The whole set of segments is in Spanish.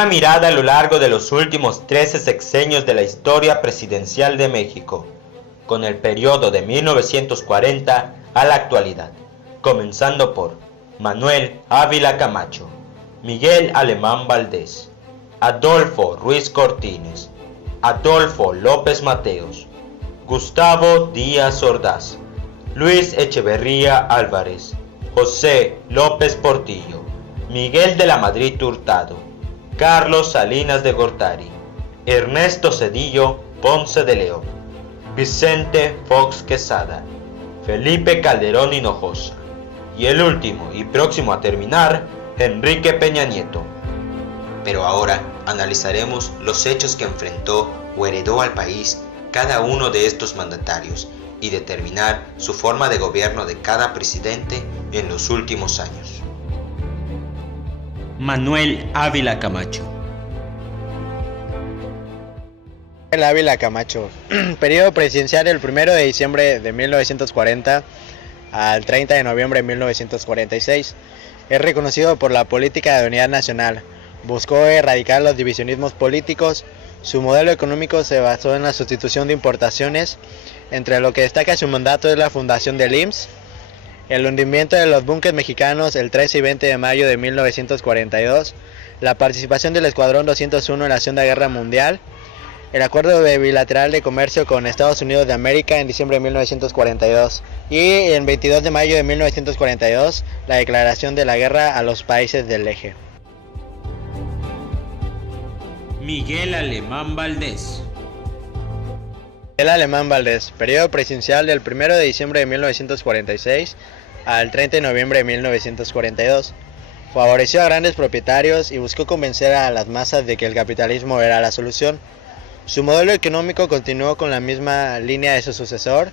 Una mirada a lo largo de los últimos 13 sexenios de la historia presidencial de México, con el periodo de 1940 a la actualidad, comenzando por Manuel Ávila Camacho, Miguel Alemán Valdés, Adolfo Ruiz Cortines, Adolfo López Mateos, Gustavo Díaz Ordaz, Luis Echeverría Álvarez, José López Portillo, Miguel de la Madrid Hurtado, Carlos Salinas de Gortari, Ernesto Zedillo Ponce de León, Vicente Fox Quesada, Felipe Calderón Hinojosa, y el último y próximo a terminar, Enrique Peña Nieto. Pero ahora analizaremos los hechos que enfrentó o heredó al país cada uno de estos mandatarios y determinar su forma de gobierno de cada presidente en los últimos años. Manuel Ávila Camacho. Manuel Ávila Camacho, periodo presidencial del 1 de diciembre de 1940 al 30 de noviembre de 1946. Es reconocido por la política de unidad nacional. Buscó erradicar los divisionismos políticos. Su modelo económico se basó en la sustitución de importaciones. Entre lo que destaca su mandato es la fundación del IMSS, el hundimiento de los buques mexicanos el 13 y 20 de mayo de 1942, la participación del Escuadrón 201 en la Segunda Guerra Mundial, el acuerdo bilateral de comercio con Estados Unidos de América en diciembre de 1942 y el 22 de mayo de 1942 la declaración de la guerra a los países del eje. Miguel Alemán Valdés. Miguel Alemán Valdés, periodo presidencial del 1 de diciembre de 1946 al 30 de noviembre de 1942. Favoreció a grandes propietarios y buscó convencer a las masas de que el capitalismo era la solución. Su modelo económico continuó con la misma línea de su sucesor,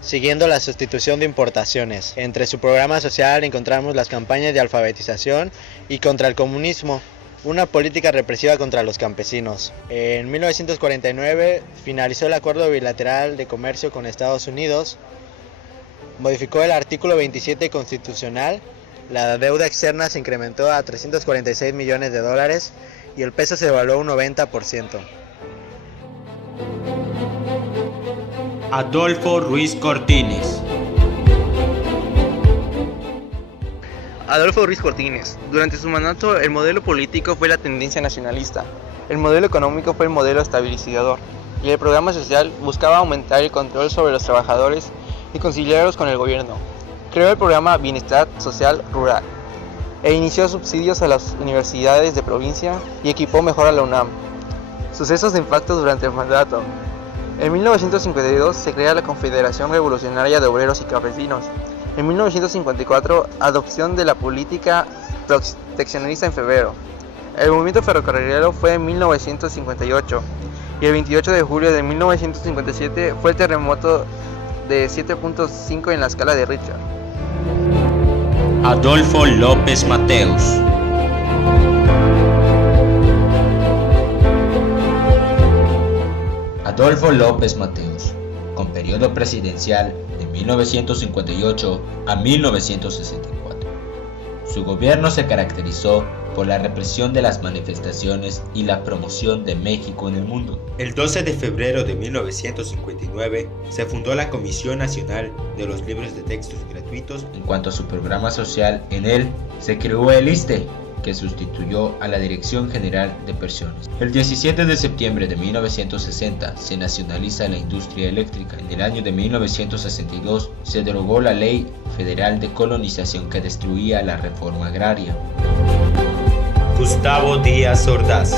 siguiendo la sustitución de importaciones. Entre su programa social encontramos las campañas de alfabetización y contra el comunismo, una política represiva contra los campesinos. En 1949 finalizó el acuerdo bilateral de comercio con Estados Unidos, modificó el artículo 27 constitucional, la deuda externa se incrementó a $346 millones y el peso se devaluó un 90%. Adolfo Ruiz Cortines. Adolfo Ruiz Cortines. Durante su mandato, el modelo político fue la tendencia nacionalista, el modelo económico fue el modelo estabilizador, y el programa social buscaba aumentar el control sobre los trabajadores y conciliarlos con el gobierno. Creó el programa Bienestar Social Rural, e inició subsidios a las universidades de provincia y equipó mejor a la UNAM. Sucesos de impacto durante el mandato. En 1952 se crea la Confederación Revolucionaria de Obreros y Campesinos. En 1954, adopción de la política proteccionista en febrero. El movimiento ferrocarrilero fue en 1958 y el 28 de julio de 1957 fue el terremoto de 7.5 en la escala de Richter. Adolfo López Mateos. Adolfo López Mateos, con periodo presidencial de 1958 a 1964. Su gobierno se caracterizó por la represión de las manifestaciones y la promoción de México en el mundo. El 12 de febrero de 1959 se fundó la Comisión Nacional de los Libros de Textos Gratuitos. En cuanto a su programa social, en él se creó el ISSSTE, que sustituyó a la Dirección General de Pensiones. El 17 de septiembre de 1960 se nacionaliza la industria eléctrica. En el año de 1962 se derogó la Ley Federal de Colonización que destruía la reforma agraria. Gustavo Díaz Ordaz.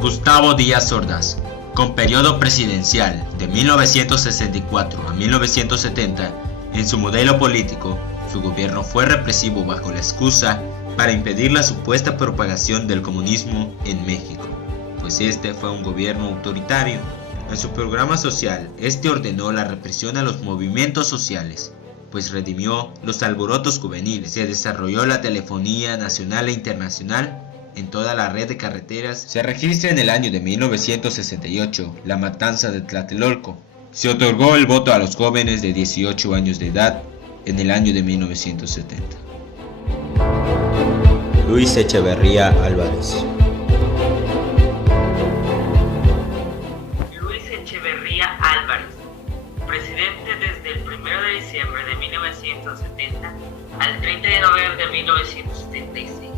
Gustavo Díaz Ordaz, con periodo presidencial de 1964 a 1970, en su modelo político, su gobierno fue represivo bajo la excusa para impedir la supuesta propagación del comunismo en México, pues este fue un gobierno autoritario. En su programa social, este ordenó la represión a los movimientos sociales, pues redimió los alborotos juveniles, se desarrolló la telefonía nacional e internacional en toda la red de carreteras. Se registra en el año de 1968 la matanza de Tlatelolco. Se otorgó el voto a los jóvenes de 18 años de edad en el año de 1970. Luis Echeverría Álvarez. Luis Echeverría Álvarez, presidente desde el 1 de diciembre de 1970 al 30 de noviembre de 1976.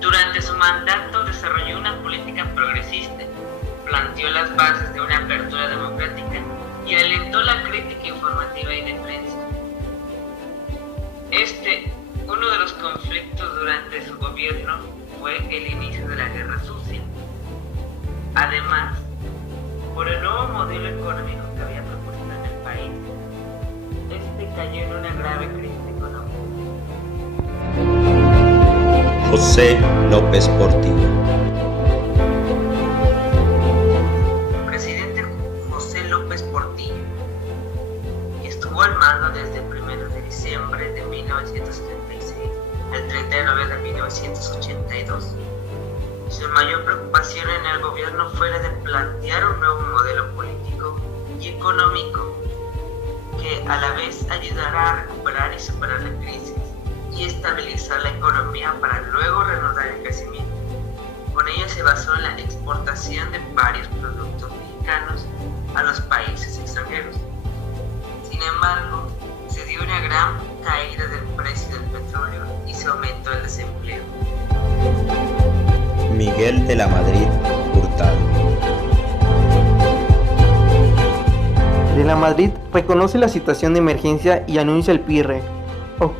Durante su mandato desarrolló una política progresista, planteó las bases de una apertura democrática y alentó la crítica informativa y de prensa. Uno de los conflictos durante su gobierno fue el inicio de la Guerra Sucia. Además, por el nuevo modelo económico que había propuesto en el país, cayó en una grave crisis económica. José López Portillo. Presidente José López Portillo, que estuvo al mando desde el 1 de diciembre de 1976 al 30 de noviembre de 1982. Su mayor preocupación en el gobierno fue la de plantear un nuevo modelo político y económico que a la vez ayudará a recuperar y superar la crisis y estabilizar la economía para luego reanudar el crecimiento. Con ello se basó en la exportación de varios productos mexicanos a los países extranjeros. Sin embargo, se dio una gran caída del precio del petróleo y se aumentó el desempleo. Miguel de la Madrid Hurtado. De la Madrid reconoce la situación de emergencia y anuncia el PIRRE.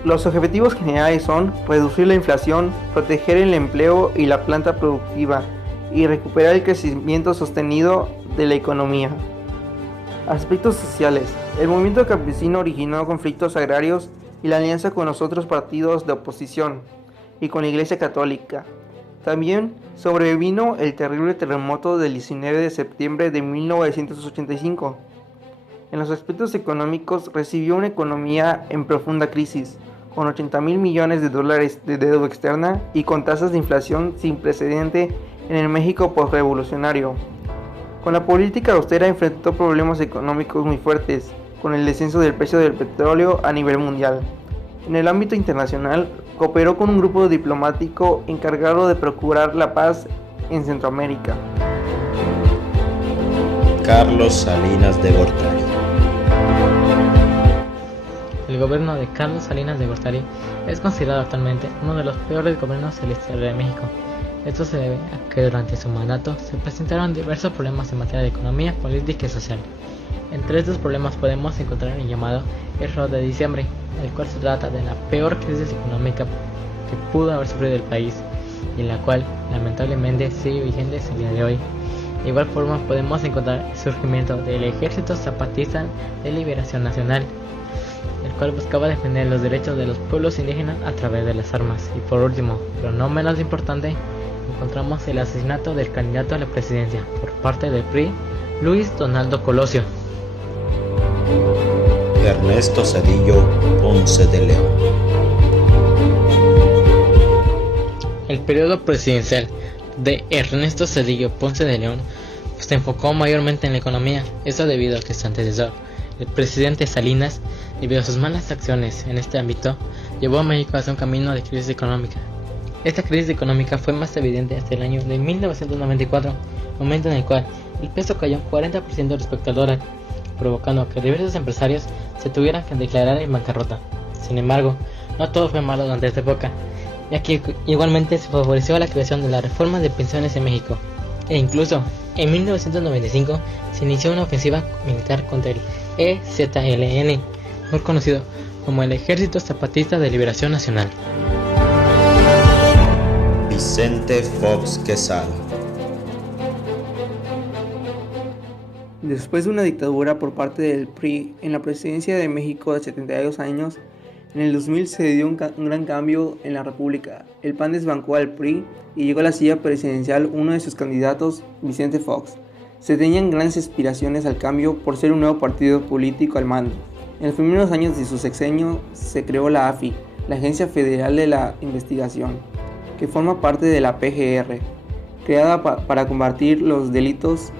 Los objetivos generales son reducir la inflación, proteger el empleo y la planta productiva y recuperar el crecimiento sostenido de la economía. Aspectos sociales. El movimiento campesino originó conflictos agrarios y la alianza con los otros partidos de oposición y con la Iglesia Católica. También sobrevino el terrible terremoto del 19 de septiembre de 1985. En los aspectos económicos recibió una economía en profunda crisis, con 80,000 millones de dólares de deuda externa y con tasas de inflación sin precedente en el México postrevolucionario. Con la política austera enfrentó problemas económicos muy fuertes, con el descenso del precio del petróleo a nivel mundial. En el ámbito internacional, cooperó con un grupo diplomático encargado de procurar la paz en Centroamérica. Carlos Salinas de Gortari. El gobierno de Carlos Salinas de Gortari es considerado actualmente uno de los peores gobiernos de la historia de México. Esto se debe a que durante su mandato se presentaron diversos problemas en materia de economía, política y social. Entre estos problemas podemos encontrar el llamado Error de Diciembre, el cual se trata de la peor crisis económica que pudo haber sufrido el país y la cual lamentablemente sigue vigente hasta el día de hoy. De igual forma podemos encontrar el surgimiento del Ejército Zapatista de Liberación Nacional, el cual buscaba defender los derechos de los pueblos indígenas a través de las armas. Y por último, pero no menos importante, encontramos el asesinato del candidato a la presidencia por parte del PRI, Luis Donaldo Colosio. Ernesto Zedillo Ponce de León. El periodo presidencial de Ernesto Zedillo Ponce de León se enfocó mayormente en la economía, esto debido a que su antecesor, el presidente Salinas, debido a sus malas acciones en este ámbito, llevó a México hacia un camino de crisis económica. Esta crisis económica fue más evidente hasta el año de 1994, momento en el cual el peso cayó un 40% respecto al dólar, provocando que diversos empresarios se tuvieran que declarar en bancarrota. Sin embargo, no todo fue malo durante esta época, ya que igualmente se favoreció la creación de la reforma de pensiones en México, e incluso en 1995 se inició una ofensiva militar contra el EZLN, mejor conocido como el Ejército Zapatista de Liberación Nacional. Vicente Fox Quesada. Después de una dictadura por parte del PRI en la presidencia de México de 72 años, en el 2000 se dio un gran cambio en la República. El PAN desbancó al PRI y llegó a la silla presidencial uno de sus candidatos, Vicente Fox. Se tenían grandes aspiraciones al cambio por ser un nuevo partido político al mando. En los primeros años de su sexenio se creó la AFI, la Agencia Federal de la Investigación, que forma parte de la PGR, creada para combatir los delitos,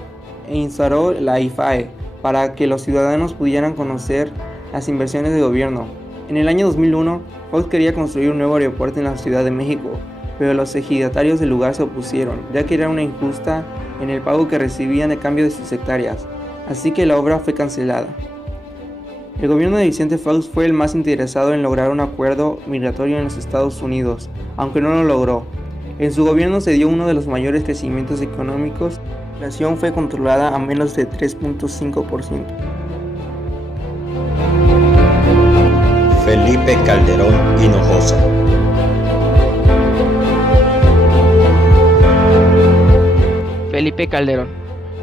e instauró la IFAE para que los ciudadanos pudieran conocer las inversiones del gobierno. En el año 2001, Fox quería construir un nuevo aeropuerto en la Ciudad de México, pero los ejidatarios del lugar se opusieron, ya que era una injusta en el pago que recibían a cambio de sus hectáreas, así que la obra fue cancelada. El gobierno de Vicente Fox fue el más interesado en lograr un acuerdo migratorio en los Estados Unidos, aunque no lo logró. En su gobierno se dio uno de los mayores crecimientos económicos. La inflación fue controlada a menos de 3.5%. Felipe Calderón Hinojosa. Felipe Calderón,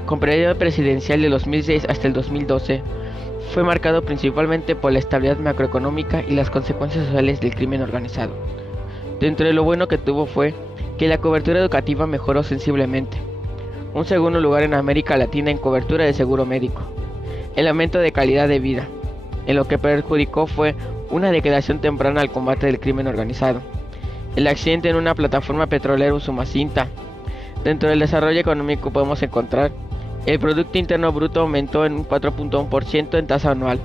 con periodo presidencial de 2006 hasta el 2012, fue marcado principalmente por la estabilidad macroeconómica y las consecuencias sociales del crimen organizado. Dentro de lo bueno que tuvo fue que la cobertura educativa mejoró sensiblemente, un segundo lugar en América Latina en cobertura de seguro médico, el aumento de calidad de vida. En lo que perjudicó fue una declaración temprana al combate del crimen organizado, el accidente en una plataforma petrolera Usumacinta. Dentro del desarrollo económico podemos encontrar el Producto Interno Bruto aumentó en un 4.1% en tasa anual.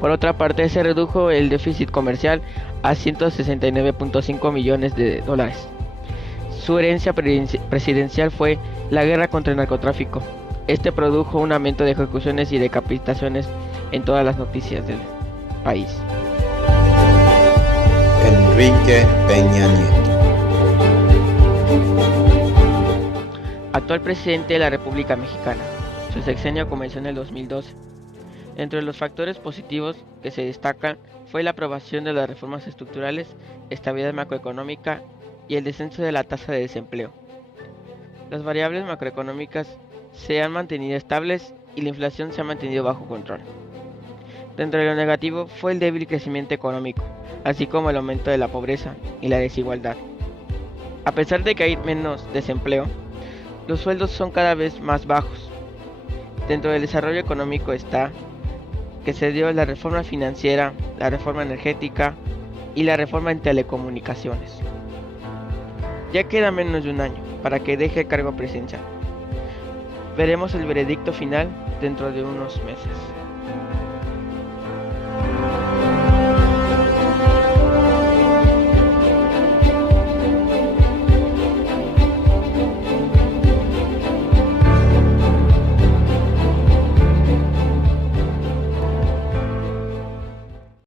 Por otra parte, se redujo el déficit comercial a 169.5 millones de dólares. Su herencia presidencial fue la guerra contra el narcotráfico. Este produjo un aumento de ejecuciones y decapitaciones en todas las noticias del país. Enrique Peña Nieto. Actual presidente de la República Mexicana. Su sexenio comenzó en el 2012. Entre los factores positivos que se destacan fue la aprobación de las reformas estructurales, estabilidad macroeconómica y el descenso de la tasa de desempleo. Las variables macroeconómicas se han mantenido estables y la inflación se ha mantenido bajo control. Dentro de lo negativo fue el débil crecimiento económico, así como el aumento de la pobreza y la desigualdad. A pesar de que hay menos desempleo, los sueldos son cada vez más bajos. Dentro del desarrollo económico está que se dio la reforma financiera, la reforma energética y la reforma en telecomunicaciones. Ya queda menos de un año para que deje el cargo presidencial. Veremos el veredicto final dentro de unos meses.